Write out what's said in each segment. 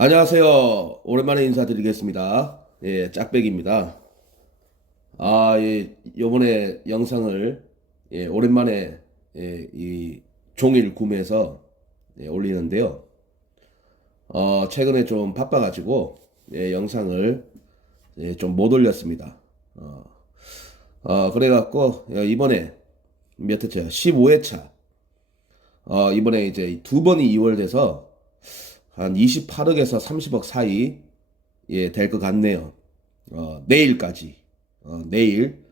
안녕하세요. 오랜만에 인사드리겠습니다. 예, 짝백입니다. 아, 예, 요번에 영상을, 예, 오랜만에, 예, 이 종일 구매해서, 예, 올리는데요. 어, 최근에 좀 바빠가지고, 예, 영상을, 예, 좀 못 올렸습니다. 어, 어, 그래갖고, 예, 이번에, 몇 회차야? 15회차. 어, 이번에 이제 두 번이 2월 돼서, 한 28억에서 30억 사이 예, 될 것 같네요. 어, 내일까지. 어, 내일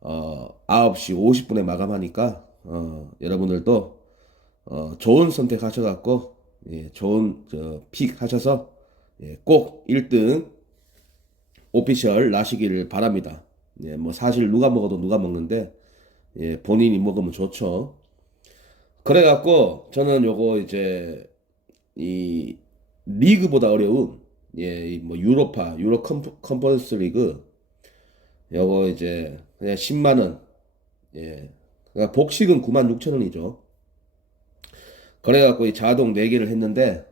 어, 9시 50분에 마감하니까 어, 여러분들도 어, 좋은 선택 하셔갖고 예, 좋은 저, 픽 하셔서 예, 꼭 1등 오피셜 나시기를 바랍니다. 예, 뭐 사실 누가 먹어도 누가 먹는데 예, 본인이 먹으면 좋죠. 그래갖고 저는 요거 이제 이 리그보다 어려운 예, 이뭐 유로파, 유로 컴- 컨퍼런스 리그 요거 이제 그냥 10만 원. 예. 그러니까 복식은 9만 6천 원이죠. 그래 갖고 이 자동 4개를 했는데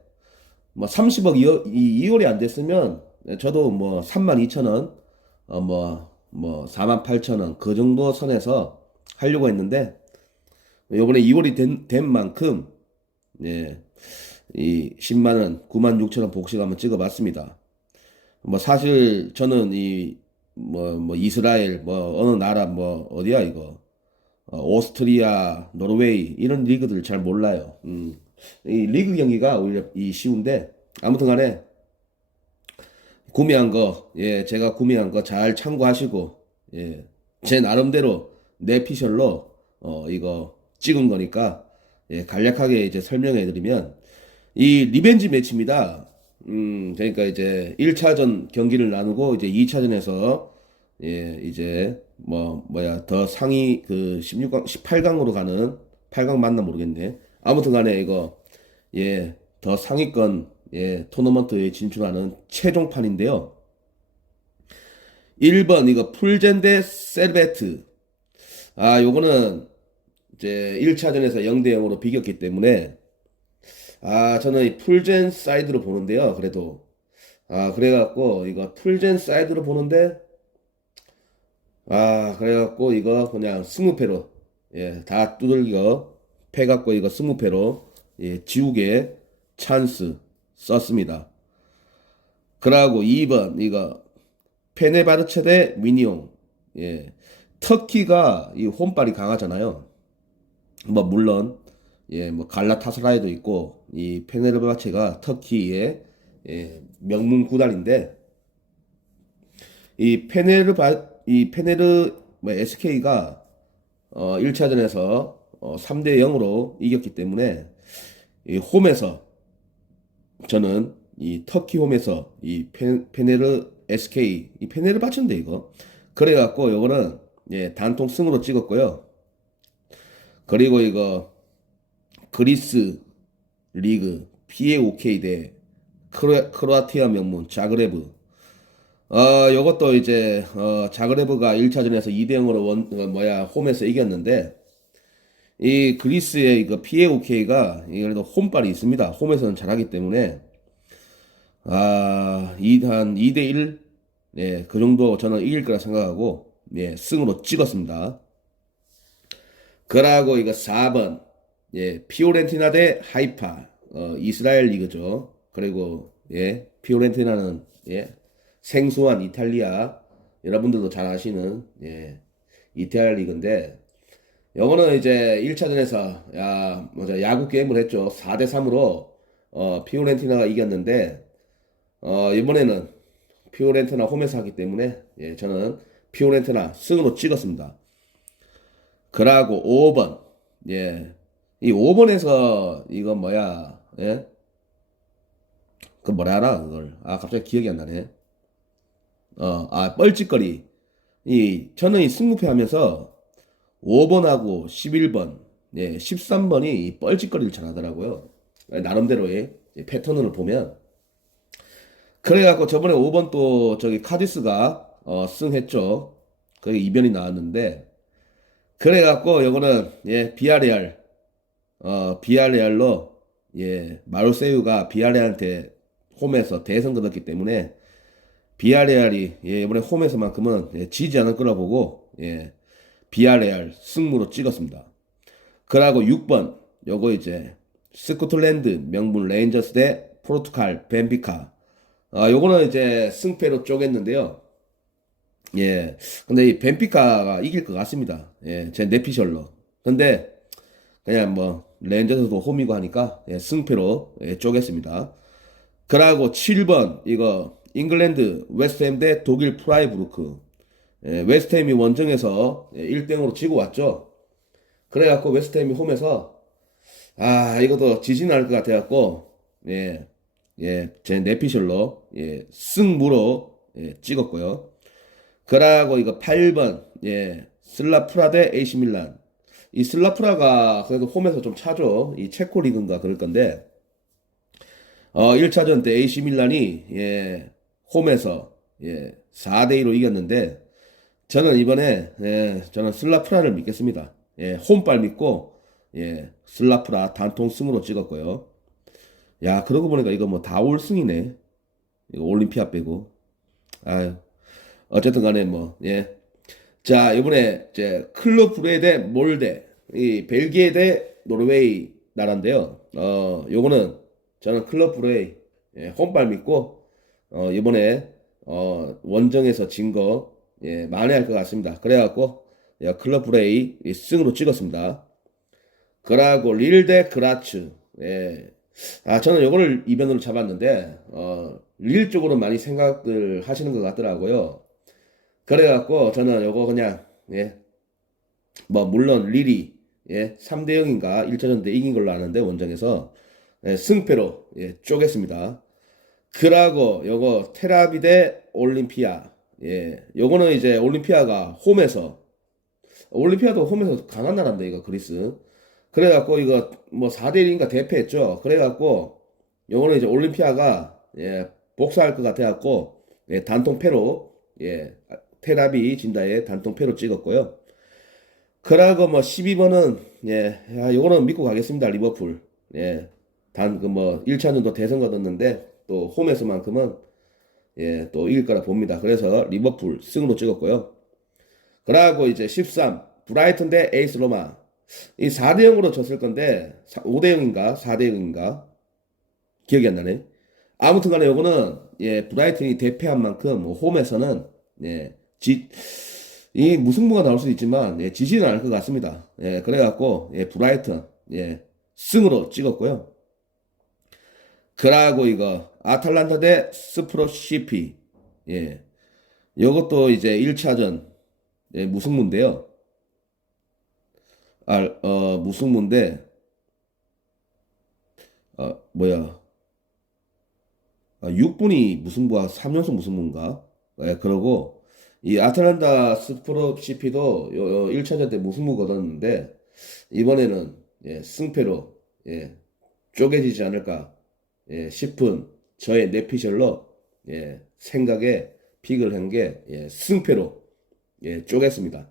뭐 30억 2월, 이 2월이 안 됐으면 저도 뭐 3만 2천 원, 어, 뭐, 뭐 4만 8천 원, 그 정도 선에서 하려고 했는데 요번에 2월이 된, 된 만큼 예, 이 10만 원, 9만 6천 원 복식 한번 찍어봤습니다. 뭐 사실 저는 이 뭐 뭐 이스라엘 뭐 어느 나라 뭐 어디야 이거 어, 오스트리아, 노르웨이 이런 리그들 잘 몰라요. 음. 이 리그 경기가 오히려 이 쉬운데 아무튼 간에 구매한 거, 예, 제가 구매한 거 잘 참고하시고, 예, 제 나름대로 내 피셜로 어 이거 찍은 거니까 예, 간략하게 이제 설명해 드리면 이 리벤지 매치입니다. 음, 그러니까 이제 1차전 경기를 나누고 이제 2차전에서 예, 이제 뭐 뭐야 더 상위 그 16강 18강으로 가는 8강 맞나 모르겠네. 아무튼 간에 이거 예, 더 상위권 예, 토너먼트에 진출하는 최종판인데요. 1번 이거 풀젠 대 셀베트. 아, 요거는 이제 1차전에서 0대 0으로 비겼기 때문에 아, 저는 이 풀젠 사이드로 보는데요. 그래도 아, 그래갖고 이거 풀젠 사이드로 보는데 아, 그래갖고 이거 그냥 스무패로 예, 다 두들겨 패갖고 이거 스무패로 예, 지우개 찬스 썼습니다. 그러고 2번 이거 페네바르체 대 미니옹 예, 터키가 이 홈발이 강하잖아요. 뭐 물론 예, 뭐 갈라타사라이도 있고 이 페네르바체가 터키의 예, 명문 구단인데 이 페네르바 이 페네르 뭐 SK가 어 1차전에서 어 3대 0으로 이겼기 때문에 이 홈에서 저는 이 터키 홈에서 이 페, 페네르 SK 이 페네르바체인데 이거 그래 갖고 요거는 예, 단통 승으로 찍었고요. 그리고 이거 그리스 리그 PAOK 대 크로, 크로아티아 명문 자그레브 어 요것도 이제 어 자그레브가 1차전에서 2대 0으로 원 어, 뭐야 홈에서 이겼는데 이 그리스의 이거 PAOK가 그래도 홈발이 있습니다. 홈에서는 잘하기 때문에 아, 2한 2대 1 예, 그 정도 저는 이길 거라 생각하고 예, 승으로 찍었습니다. 그러고 이거 4번 예, 피오렌티나 대 하이파 어, 이스라엘 리그죠. 그리고 예, 피오렌티나는 예, 생소한 이탈리아 여러분들도 잘 아시는 예, 이탈리아 리그인데 요거는 이제 1차전에서 야, 뭐죠 야구 게임을 했죠. 4대 3으로 어, 피오렌티나가 이겼는데 어, 이번에는 피오렌티나 홈에서 하기 때문에 예, 저는 피오렌티나 승으로 찍었습니다. 그러고 5번 예. 이 5번에서 이거 뭐야? 예? 그 뭐라 하나 그걸. 아, 갑자기 기억이 안 나네. 어, 아, 뻘짓거리. 이 저는 이 승무패 하면서 5번하고 11번, 예, 13번이 이 뻘짓거리를 잘하더라고요. 나름대로의 패턴을 보면 그래갖고 저번에 5번 또 저기 카디스가 어, 승했죠. 거기 이변이 나왔는데 그래갖고 요거는 예 비아레알 어 비아레알로 예 마르세유가 비아레알한테 홈에서 대선 거뒀기 때문에 비아레알이 예, 이번에 홈에서만큼은 예, 지지 않을 거라 보고 예, 비아레알 승무로 찍었습니다. 그러고 6번 요거 이제 스코틀랜드 명문 레인저스 대 포르투갈 벤피카 아 요거는 이제 승패로 쪼갰는데요. 예. 근데 이 벤피카가 이길 것 같습니다. 예. 제 내피셜로. 근데 그냥 뭐 레인저스도 홈이고 하니까 예, 승패로 예, 쪼갰습니다. 그러고 7번 이거 잉글랜드 웨스트햄 대 독일 프라이부르크. 예, 웨스트햄이 원정에서 예, 1대0으로 지고 왔죠. 그래갖고 웨스트햄이 홈에서 아 이것도 지진 날것 같아갖고 예, 예, 제 내피셜로 예, 승무로 예, 찍었고요. 그러고 이거 8번 예, 슬라 프라 대 AC 밀란. 이 슬라프라가 그래도 홈에서 좀 차죠. 이 체코 리그인가 그럴 건데 어 1차전 때 AC 밀란이 예, 홈에서 예, 4대 2로 이겼는데 저는 이번에 예, 저는 슬라프라를 믿겠습니다. 예, 홈발 믿고 예, 슬라프라 단통 승으로 찍었고요. 야, 그러고 보니까 이거 뭐 다 올승이네. 이거 올림피아 빼고. 아유. 어쨌든 간에 뭐, 예. 자, 이번에 이제 클럽 브레 대 몰데. 이 벨기에 대 노르웨이 나라인데요. 어, 요거는 저는 클럽 브레이 예, 홈발 믿고 어, 이번에 어, 원정에서 진 거 예, 만회할 것 같습니다. 그래갖고 예, 클럽 브레이 이 승으로 찍었습니다. 그러고 릴 대 그라츠. 예. 아, 저는 요거를 이변으로 잡았는데, 어, 릴 쪽으로 많이 생각을 하시는 것 같더라고요. 그래갖고, 저는 요거 그냥, 예. 뭐, 물론, 릴이, 예, 3대 0인가 1차전 때 이긴 걸로 아는데, 원정에서, 예, 승패로, 예, 쪼갰습니다. 그러고, 요거, 테라비 대 올림피아. 예, 요거는 이제 올림피아가 홈에서, 올림피아도 홈에서 강한 나라인데, 이거, 그리스. 그래갖고 이거 뭐 4대 1인가 대패했죠. 그래갖고 요거는 이제 올림피아가 예, 복수할 것 같아갖고 예, 단통 패로 예, 테라비 진다에 단통 패로 찍었고요. 그러고 뭐 12번은 예, 야, 요거는 믿고 가겠습니다. 리버풀. 예. 단 그 뭐 1차전도 대선 거뒀는데 또 홈에서만큼은 예, 또 이길 거라 봅니다. 그래서 리버풀 승으로 찍었고요. 그러고 이제 13 브라이튼 대 에이스 로마 이 4대 0으로 졌을 건데 5대 0인가 4대 0인가 기억이 안 나네. 아무튼 간에 요거는 예, 브라이튼이 대패한 만큼 뭐 홈에서는 예, 지, 이 무승부가 나올 수도 있지만 예, 지지는 않을 것 같습니다. 예, 그래갖고 예, 브라이튼 예, 승으로 찍었고요. 그러고 이거 아탈란타 대 스프로시피 예, 요것도 이제 1차전 예, 무승부인데요. 아, 어, 무승부인데, 어, 뭐야. 아, 6분이 무승부와 3연속 무승부인가? 예, 그러고, 이 아틀란타 스프로시피도 요, 요 1차전 때 무승부 거뒀는데, 이번에는, 예, 승패로, 예, 쪼개지지 않을까, 예, 싶은 저의 내피셜로, 예, 생각에 픽을 한 게, 예, 승패로, 예, 쪼갰습니다.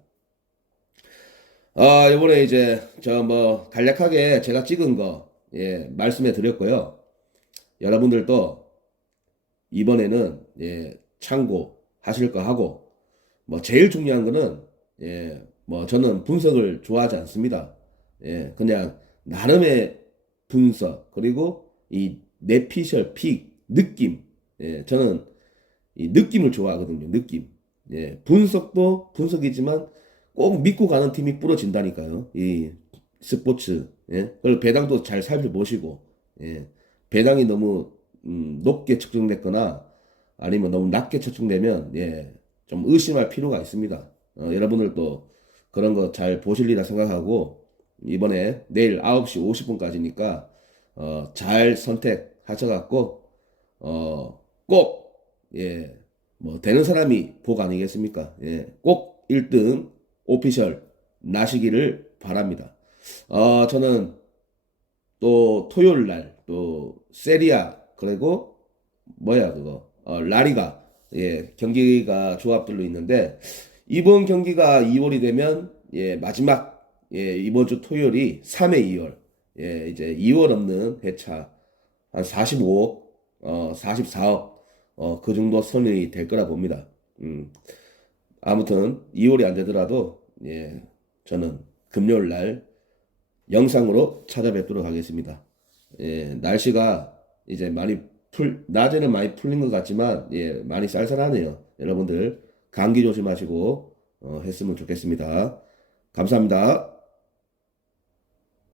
아, 요번에 이제 저 뭐 간략하게 제가 찍은 거 예, 말씀해 드렸고요. 여러분들도 이번에는 예, 참고하실 거 하고 뭐 제일 중요한 거는 예, 뭐 저는 분석을 좋아하지 않습니다. 예, 그냥 나름의 분석 그리고 이 내피셜 픽 느낌 예, 저는 이 느낌을 좋아하거든요. 느낌. 예, 분석도 분석이지만 꼭 믿고 가는 팀이 부러진다니까요. 이 스포츠. 예? 그리고 배당도 잘 살펴보시고, 예. 배당이 너무, 음, 높게 측정됐거나, 아니면 너무 낮게 측정되면, 예, 좀 의심할 필요가 있습니다. 어, 여러분들도 그런 거 잘 보실리라 생각하고, 이번에 내일 9시 50분까지니까, 어, 잘 선택하셔갖고, 어, 꼭, 예, 뭐, 되는 사람이 복 아니겠습니까? 예, 꼭 1등 오피셜 나시기를 바랍니다. 어, 저는 또 토요일 날 또 세리아 그리고 뭐야 그거 어, 라리가 예, 경기가 조합들로 있는데 이번 경기가 2월이 되면 예, 마지막 예, 이번 주 토요일이 3회 2월 예, 이제 2월 없는 회차 한 45억 어, 44억, 어, 그 정도 선이 될 거라 봅니다. 음, 아무튼 2월이 안 되더라도, 예, 저는 금요일 날 영상으로 찾아뵙도록 하겠습니다. 예, 날씨가 이제 많이 풀, 낮에는 많이 풀린 것 같지만, 예, 많이 쌀쌀하네요. 여러분들, 감기 조심하시고, 어, 했으면 좋겠습니다. 감사합니다.